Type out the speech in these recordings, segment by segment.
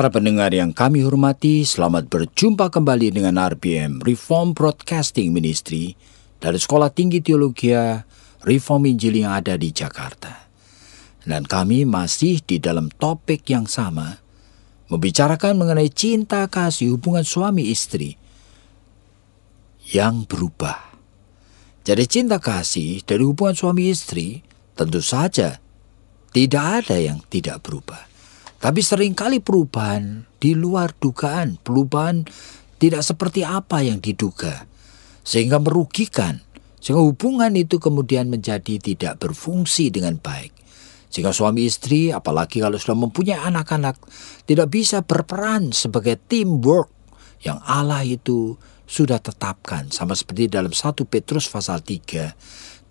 Para pendengar yang kami hormati, selamat berjumpa kembali dengan RBM, Reform Broadcasting Ministry, dari Sekolah Tinggi Teologi Reform Injil yang ada di Jakarta. Dan kami masih di dalam topik yang sama, membicarakan mengenai cinta kasih hubungan suami istri yang berubah. Jadi cinta kasih dari hubungan suami istri tentu saja tidak ada yang tidak berubah. Tapi seringkali perubahan di luar dugaan, perubahan tidak seperti apa yang diduga, sehingga merugikan, sehingga hubungan itu kemudian menjadi tidak berfungsi dengan baik. Sehingga suami istri, apalagi kalau sudah mempunyai anak-anak, tidak bisa berperan sebagai teamwork yang Allah itu sudah tetapkan. Sama seperti dalam 1 Petrus pasal 3,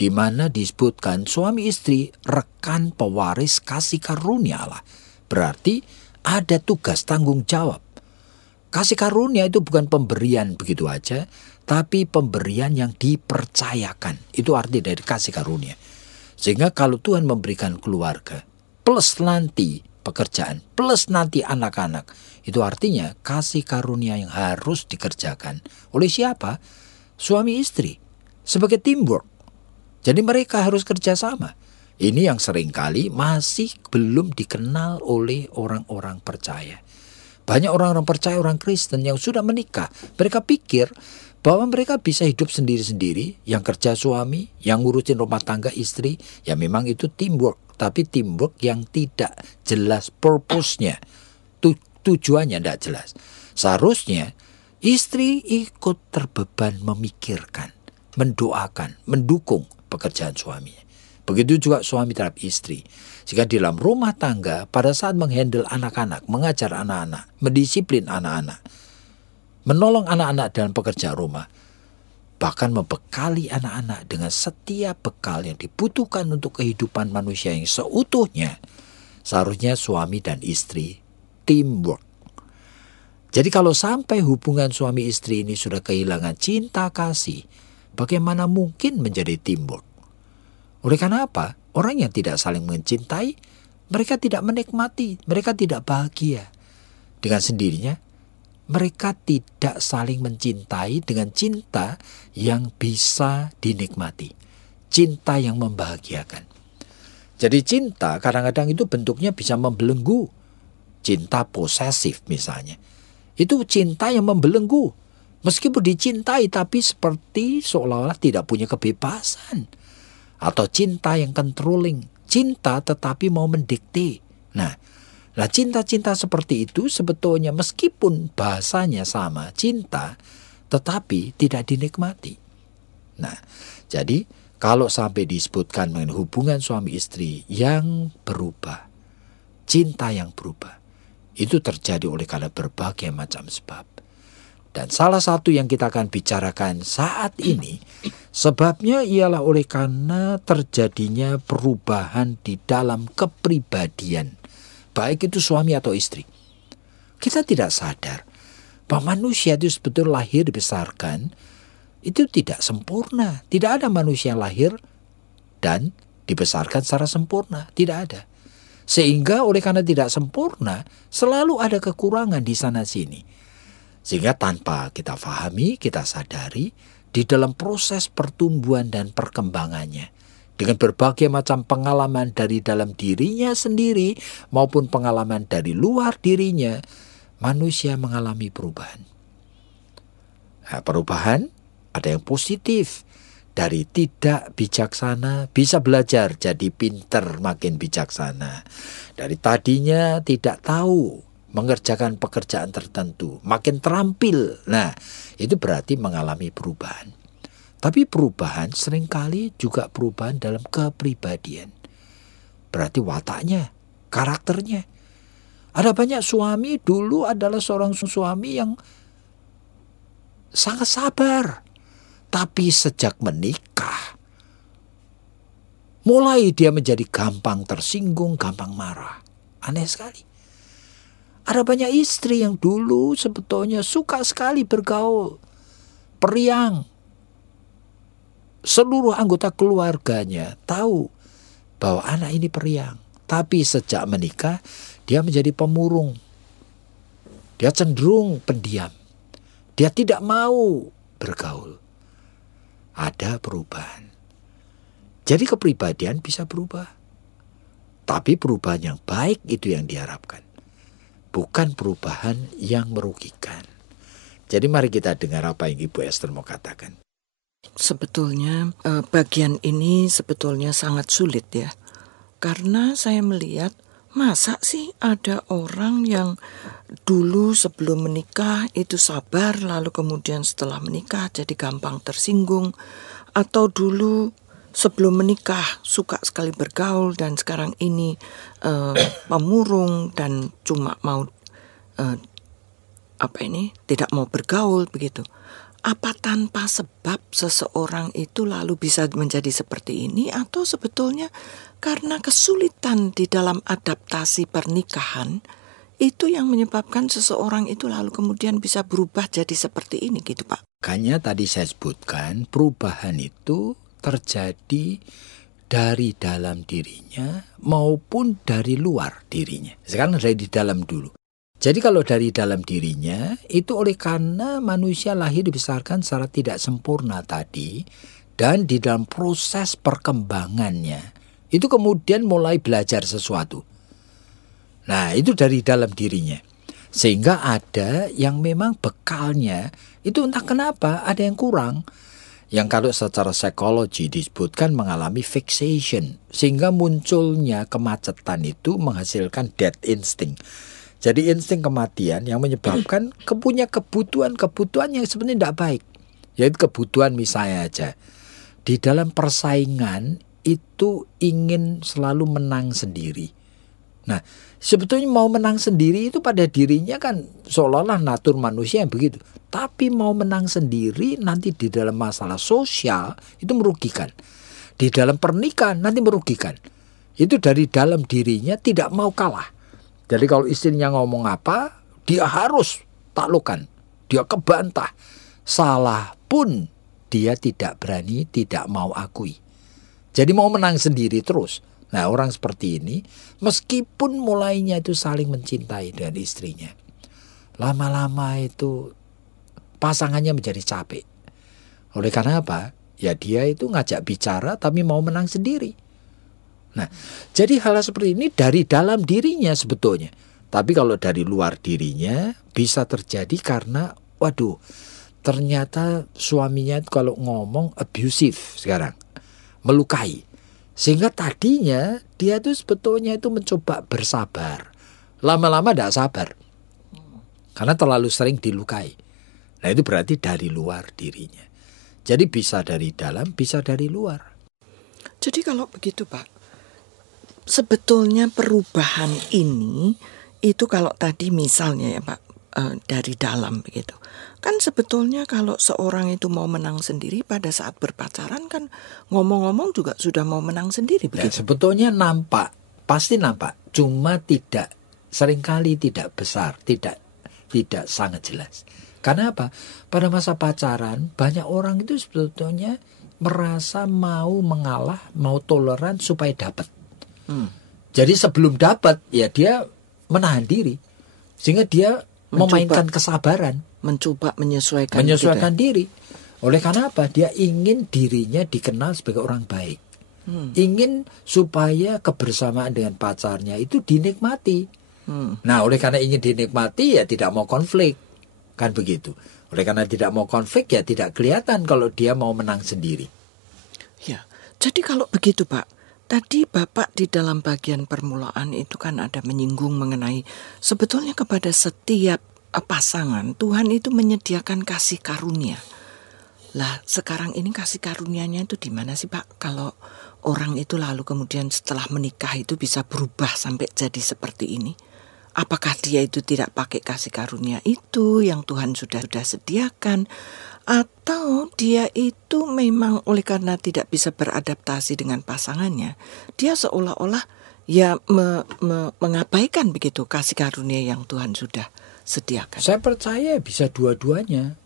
di mana disebutkan suami istri rekan pewaris kasih karunia Allah. Berarti ada tugas tanggung jawab. Kasih karunia itu bukan pemberian begitu aja, tapi pemberian yang dipercayakan. Itu arti dari kasih karunia. Sehingga kalau Tuhan memberikan keluarga, plus nanti pekerjaan, plus nanti anak-anak, itu artinya kasih karunia yang harus dikerjakan. Oleh siapa? Suami istri. Sebagai teamwork. Jadi mereka harus kerjasama. Ini yang seringkali masih belum dikenal oleh orang-orang percaya. Banyak orang-orang percaya, orang Kristen yang sudah menikah, mereka pikir bahwa mereka bisa hidup sendiri-sendiri, yang kerja suami, yang ngurusin rumah tangga istri, ya memang itu teamwork. Tapi teamwork yang tidak jelas purpose-nya, tujuannya tidak jelas. Seharusnya istri ikut terbeban memikirkan, mendoakan, mendukung pekerjaan suaminya. Begitu juga suami terhadap istri. Jika di dalam rumah tangga, pada saat menghandle anak-anak, mengajar anak-anak, mendisiplin anak-anak, menolong anak-anak dalam pekerjaan rumah, bahkan membekali anak-anak dengan setiap bekal yang dibutuhkan untuk kehidupan manusia yang seutuhnya, seharusnya suami dan istri teamwork. Jadi kalau sampai hubungan suami istri ini sudah kehilangan cinta kasih, bagaimana mungkin menjadi teamwork? Oleh karena apa? Orang yang tidak saling mencintai, mereka tidak menikmati, mereka tidak bahagia. Dengan sendirinya, mereka tidak saling mencintai dengan cinta yang bisa dinikmati. Cinta yang membahagiakan. Jadi cinta kadang-kadang itu bentuknya bisa membelenggu. Cinta posesif misalnya. Itu cinta yang membelenggu. Meskipun dicintai tapi seperti seolah-olah tidak punya kebebasan. Atau cinta yang controlling, cinta tetapi mau mendikte. Nah, cinta-cinta seperti itu sebetulnya meskipun bahasanya sama, cinta, tetapi tidak dinikmati. Nah, jadi kalau sampai disebutkan mengenai hubungan suami istri yang berubah, cinta yang berubah, itu terjadi oleh karena berbagai macam sebab. Dan salah satu yang kita akan bicarakan saat ini, sebabnya ialah oleh karena terjadinya perubahan di dalam kepribadian, baik itu suami atau istri. Kita tidak sadar bahwa manusia itu sebetulnya lahir dibesarkan, itu tidak sempurna. Tidak ada manusia yang lahir dan dibesarkan secara sempurna, tidak ada. Sehingga oleh karena tidak sempurna, selalu ada kekurangan di sana-sini. Sehingga tanpa kita pahami, kita sadari, di dalam proses pertumbuhan dan perkembangannya, dengan berbagai macam pengalaman dari dalam dirinya sendiri maupun pengalaman dari luar dirinya, manusia mengalami perubahan. Nah, perubahan ada yang positif. Dari tidak bijaksana bisa belajar jadi pinter, makin bijaksana. Dari tadinya tidak tahu mengerjakan pekerjaan tertentu, makin terampil. Nah, itu berarti mengalami perubahan. Tapi perubahan seringkali juga perubahan dalam kepribadian. Berarti wataknya, karakternya. Ada banyak suami dulu adalah seorang suami yang sangat sabar. Tapi sejak menikah, mulai dia menjadi gampang tersinggung, gampang marah. Aneh sekali. Ada banyak istri yang dulu sebetulnya suka sekali bergaul, periang. Seluruh anggota keluarganya tahu bahwa anak ini periang. Tapi sejak menikah, dia menjadi pemurung. Dia cenderung pendiam. Dia tidak mau bergaul. Ada perubahan. Jadi kepribadian bisa berubah. Tapi perubahan yang baik itu yang diharapkan. Bukan perubahan yang merugikan. Jadi mari kita dengar apa yang Ibu Esther mau katakan. Sebetulnya bagian ini sebetulnya sangat sulit ya. Karena saya melihat masa sih ada orang yang dulu sebelum menikah itu sabar, lalu kemudian setelah menikah jadi gampang tersinggung. Atau dulu sebelum menikah suka sekali bergaul dan sekarang ini pemurung dan cuma mau tidak mau bergaul begitu. Apa tanpa sebab seseorang itu lalu bisa menjadi seperti ini, atau sebetulnya karena kesulitan di dalam adaptasi pernikahan itu yang menyebabkan seseorang itu lalu kemudian bisa berubah jadi seperti ini gitu Pak? Makanya tadi saya sebutkan perubahan itu terjadi dari dalam dirinya maupun dari luar dirinya. Sekarang dari dalam dulu. Jadi kalau dari dalam dirinya itu oleh karena manusia lahir dibesarkan secara tidak sempurna tadi, dan di dalam proses perkembangannya itu kemudian mulai belajar sesuatu. Nah itu dari dalam dirinya. Sehingga ada yang memang bekalnya itu entah kenapa ada yang kurang. Yang kalau secara psikologi disebutkan mengalami fixation. Sehingga munculnya kemacetan itu menghasilkan death instinct. Jadi insting kematian yang menyebabkan punya kebutuhan yang sebenarnya tidak baik. Yaitu kebutuhan misalnya aja. Di dalam persaingan itu ingin selalu menang sendiri. Nah sebetulnya mau menang sendiri itu pada dirinya kan seolah-olah natur manusia yang begitu. Tapi mau menang sendiri nanti di dalam masalah sosial itu merugikan. Di dalam pernikahan nanti merugikan. Itu dari dalam dirinya tidak mau kalah. Jadi kalau istrinya ngomong apa, dia harus taklukkan. Dia kebantah. Salah pun dia tidak berani, tidak mau akui. Jadi mau menang sendiri terus. Nah orang seperti ini, meskipun mulainya itu saling mencintai dengan istrinya, lama-lama itu pasangannya menjadi capek. Oleh karena apa? Ya dia itu ngajak bicara tapi mau menang sendiri. Nah, jadi hal seperti ini dari dalam dirinya sebetulnya. Tapi kalau dari luar dirinya bisa terjadi karena, ternyata suaminya itu kalau ngomong abusive sekarang, melukai. Sehingga tadinya dia itu sebetulnya itu mencoba bersabar. Lama-lama tidak sabar. Karena terlalu sering dilukai. Nah itu berarti dari luar dirinya. Jadi bisa dari dalam, bisa dari luar. Jadi kalau begitu Pak, sebetulnya perubahan ini itu kalau tadi misalnya ya Pak dari dalam begitu. Kan sebetulnya kalau seorang itu mau menang sendiri pada saat berpacaran kan ngomong-ngomong juga sudah mau menang sendiri begitu. Ya, sebetulnya nampak, pasti nampak, cuma seringkali tidak besar, tidak sangat jelas. Karena apa? Pada masa pacaran banyak orang itu sebetulnya merasa mau mengalah, mau toleran supaya dapat. Jadi sebelum dapat ya dia menahan diri sehingga dia memainkan kesabaran, mencoba menyesuaikan diri. Oleh karena apa? Dia ingin dirinya dikenal sebagai orang baik. Ingin supaya kebersamaan dengan pacarnya itu dinikmati. Nah, oleh karena ingin dinikmati ya tidak mau konflik. Kan begitu. Oleh karena tidak mau konflik ya tidak kelihatan kalau dia mau menang sendiri. Ya. Jadi kalau begitu Pak, tadi Bapak di dalam bagian permulaan itu kan ada menyinggung mengenai sebetulnya kepada setiap pasangan Tuhan itu menyediakan kasih karunia. Lah sekarang ini kasih karunianya itu di mana sih Pak? Kalau orang itu lalu kemudian setelah menikah itu bisa berubah sampai jadi seperti ini. Apakah dia itu tidak pakai kasih karunia itu yang Tuhan sudah sediakan, atau dia itu memang oleh karena tidak bisa beradaptasi dengan pasangannya, dia seolah-olah ya mengabaikan begitu kasih karunia yang Tuhan sudah sediakan. Saya percaya bisa dua-duanya.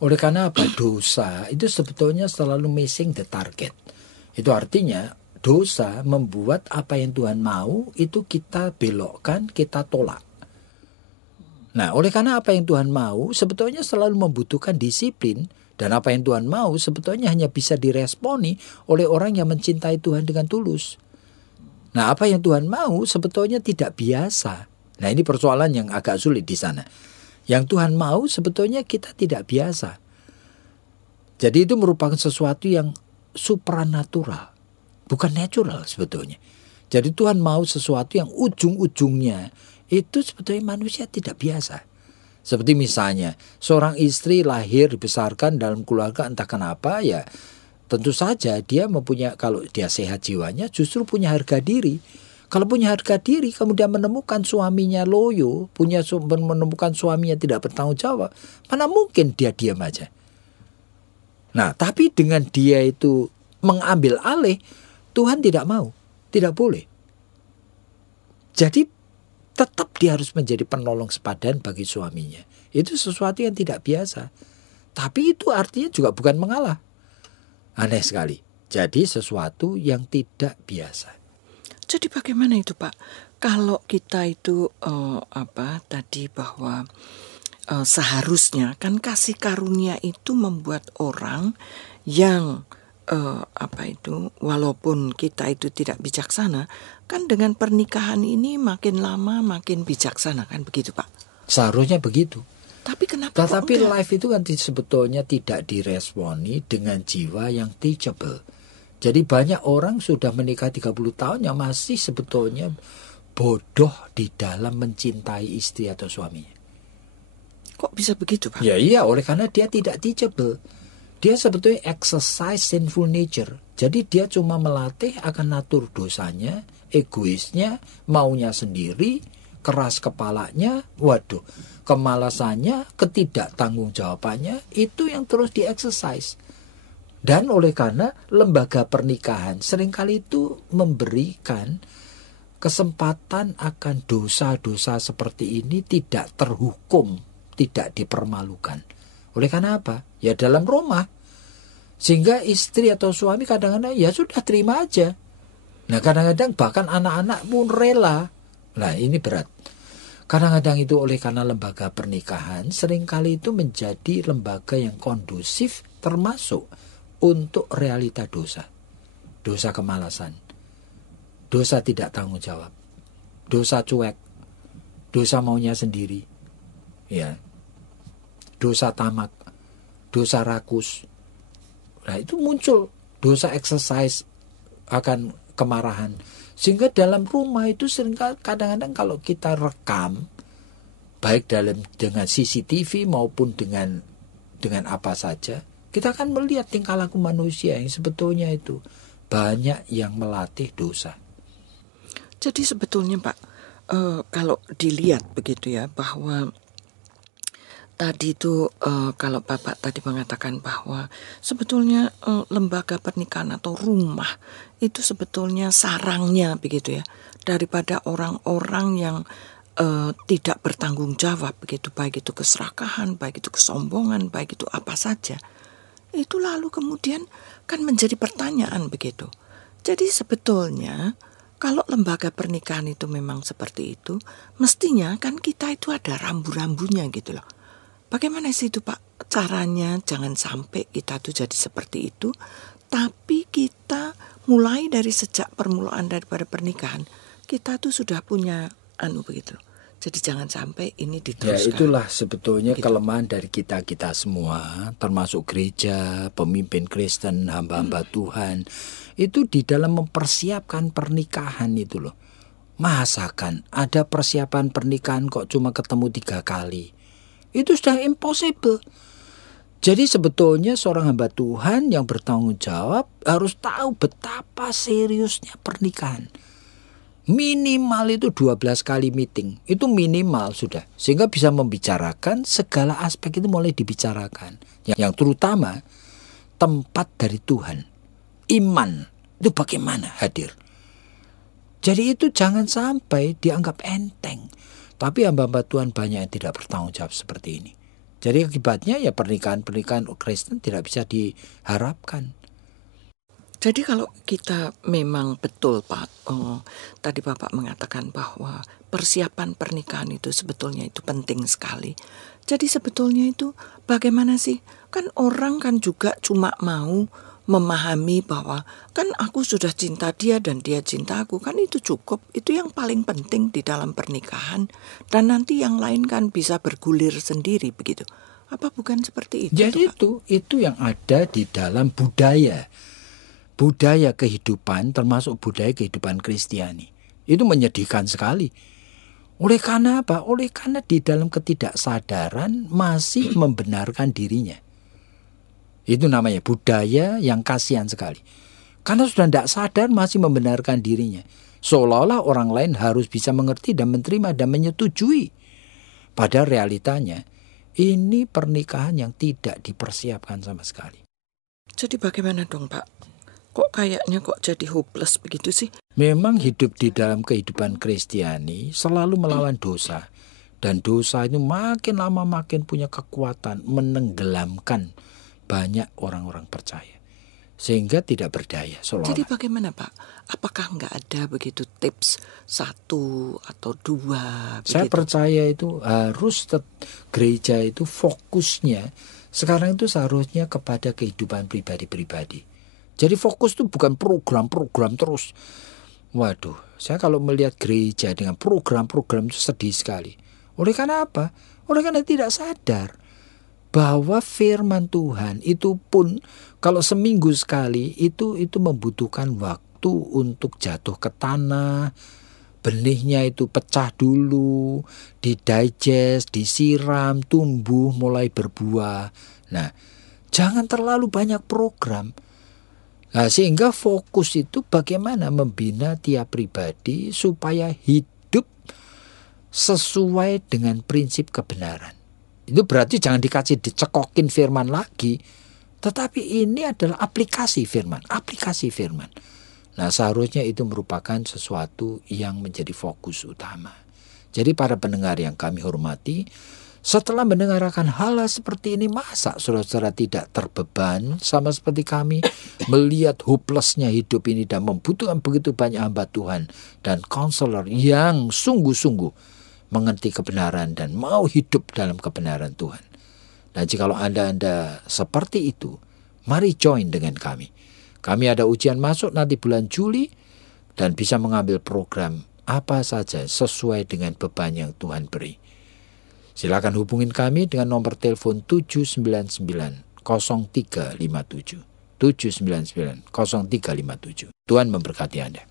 Oleh karena apa? Dosa itu sebetulnya selalu missing the target. Itu artinya dosa membuat apa yang Tuhan mau itu kita belokkan, kita tolak. Nah, oleh karena apa yang Tuhan mau sebetulnya selalu membutuhkan disiplin, dan apa yang Tuhan mau sebetulnya hanya bisa diresponi oleh orang yang mencintai Tuhan dengan tulus. Nah, apa yang Tuhan mau sebetulnya tidak biasa. Nah, ini persoalan yang agak sulit di sana. Yang Tuhan mau sebetulnya kita tidak biasa. Jadi itu merupakan sesuatu yang supranatural, bukan natural sebetulnya. Jadi Tuhan mau sesuatu yang ujung-ujungnya itu sebetulnya manusia tidak biasa. Seperti misalnya seorang istri lahir dibesarkan dalam keluarga entah kenapa, ya tentu saja dia mempunyai, kalau dia sehat jiwanya justru punya harga diri. Kalau punya harga diri kemudian menemukan suaminya loyo, menemukan suaminya tidak bertanggung jawab, mana mungkin dia diam aja. Nah, tapi dengan dia itu mengambil alih, Tuhan tidak mau, tidak boleh. Jadi tetap dia harus menjadi penolong sepadan bagi suaminya. Itu sesuatu yang tidak biasa. Tapi itu artinya juga bukan mengalah. Aneh sekali. Jadi sesuatu yang tidak biasa. Jadi bagaimana itu Pak? Kalau kita itu tadi bahwa seharusnya kan kasih karunia itu membuat orang yang walaupun kita itu tidak bijaksana, kan dengan pernikahan ini makin lama makin bijaksana, kan begitu Pak? Seharusnya begitu. Tapi kenapa kok Tetapi enggak? life itu kan sebetulnya tidak diresponi dengan jiwa yang teachable. Jadi banyak orang sudah menikah 30 tahun yang masih sebetulnya bodoh di dalam mencintai istri atau suaminya. Kok bisa begitu Pak? Ya iya, oleh karena dia tidak teachable. Dia sebetulnya exercise sinful nature. Jadi dia cuma melatih akan natur dosanya, egoisnya, maunya sendiri, keras kepalanya, waduh, kemalasannya, ketidaktanggung-jawabannya, itu yang terus di-exercise. Dan oleh karena lembaga pernikahan seringkali itu memberikan kesempatan akan dosa-dosa seperti ini tidak terhukum, tidak dipermalukan. Oleh karena apa? Ya dalam rumah. Sehingga istri atau suami kadang-kadang ya sudah terima aja. Nah kadang-kadang bahkan anak-anak pun rela. Nah ini berat. Kadang-kadang itu oleh karena lembaga pernikahan seringkali itu menjadi lembaga yang kondusif termasuk untuk realita dosa. Dosa kemalasan. Dosa tidak tanggung jawab. Dosa cuek. Dosa maunya sendiri. Ya. Dosa tamak, dosa rakus. Nah itu muncul dosa exercise akan kemarahan. Sehingga dalam rumah itu sering kadang-kadang kalau kita rekam, baik dengan CCTV maupun dengan apa saja, kita akan melihat tingkah laku manusia yang sebetulnya itu banyak yang melatih dosa. Jadi sebetulnya Pak, kalau dilihat begitu ya, bahwa tadi itu kalau Bapak tadi mengatakan bahwa sebetulnya lembaga pernikahan atau rumah itu sebetulnya sarangnya begitu ya, daripada orang-orang yang tidak bertanggung jawab begitu, baik itu keserakahan, baik itu kesombongan, baik itu apa saja. Itu lalu kemudian kan menjadi pertanyaan begitu. Jadi sebetulnya kalau lembaga pernikahan itu memang seperti itu, mestinya kan kita itu ada rambu-rambunya gitu loh. Bagaimana sih itu Pak caranya jangan sampai kita tuh jadi seperti itu, tapi kita mulai dari sejak permulaan daripada pernikahan, kita tuh sudah punya begitu. Jadi jangan sampai ini diteruskan. Ya itulah sebetulnya begitu. Kelemahan dari kita semua, termasuk gereja, pemimpin Kristen, hamba-hamba Tuhan, itu di dalam mempersiapkan pernikahan itu loh. Masakan ada persiapan pernikahan kok cuma ketemu 3 kali. Itu sudah impossible. Jadi sebetulnya seorang hamba Tuhan yang bertanggung jawab harus tahu betapa seriusnya pernikahan. Minimal itu 12 kali meeting. Itu minimal sudah. Sehingga bisa membicarakan segala aspek itu mulai dibicarakan. Yang terutama tempat dari Tuhan. Iman. Itu bagaimana hadir. Jadi itu jangan sampai dianggap enteng. Tapi hamba-hamba Tuhan banyak yang tidak bertanggung jawab seperti ini. Jadi akibatnya ya pernikahan-pernikahan Kristen tidak bisa diharapkan. Jadi kalau kita memang betul Pak, tadi Bapak mengatakan bahwa persiapan pernikahan itu sebetulnya itu penting sekali. Jadi sebetulnya itu bagaimana sih? Kan orang kan juga cuma mau memahami bahwa kan aku sudah cinta dia dan dia cinta aku, kan itu cukup. Itu yang paling penting di dalam pernikahan, dan nanti yang lain kan bisa bergulir sendiri begitu. Apa bukan seperti itu? Jadi itu yang ada di dalam budaya kehidupan, termasuk budaya kehidupan Kristiani. Itu menyedihkan sekali. Oleh karena apa? Oleh karena di dalam ketidaksadaran masih membenarkan dirinya. Itu namanya budaya yang kasihan sekali. Karena sudah tidak sadar masih membenarkan dirinya. Seolah-olah orang lain harus bisa mengerti dan menerima dan menyetujui. Padahal realitanya ini pernikahan yang tidak dipersiapkan sama sekali. Jadi bagaimana dong Pak? Kok kayaknya kok jadi hopeless begitu sih? Memang hidup di dalam kehidupan Kristiani selalu melawan dosa. Dan dosa itu makin lama makin punya kekuatan menenggelamkan banyak orang-orang percaya. Sehingga tidak berdaya seolah-olah. Jadi bagaimana Pak? Apakah nggak ada begitu tips 1 atau 2? Saya percaya itu harus gereja itu fokusnya sekarang itu seharusnya kepada kehidupan pribadi-pribadi. Jadi fokus itu bukan program-program terus. Waduh, saya kalau melihat gereja dengan program-program itu sedih sekali. Oleh karena apa? Oleh karena tidak sadar bahwa firman Tuhan itu pun kalau seminggu sekali itu membutuhkan waktu untuk jatuh ke tanah. Benihnya itu pecah dulu, didigest, disiram, tumbuh, mulai berbuah. Nah, jangan terlalu banyak program. Nah, sehingga fokus itu bagaimana membina tiap pribadi supaya hidup sesuai dengan prinsip kebenaran. Itu berarti jangan dicekokin firman lagi, tetapi ini adalah aplikasi firman. Nah, seharusnya itu merupakan sesuatu yang menjadi fokus utama. Jadi para pendengar yang kami hormati, setelah mendengarkan hal seperti ini, masa saudara-saudara tidak terbeban sama seperti kami melihat hopelessnya hidup ini dan membutuhkan begitu banyak hamba Tuhan dan konselor yang sungguh-sungguh mengerti kebenaran dan mau hidup dalam kebenaran Tuhan. Dan jikalau Anda seperti itu, mari join dengan kami. Kami ada ujian masuk nanti bulan Juli dan bisa mengambil program apa saja sesuai dengan beban yang Tuhan beri. Silakan hubungin kami dengan nomor telepon 799-0357. 799-0357. Tuhan memberkati Anda.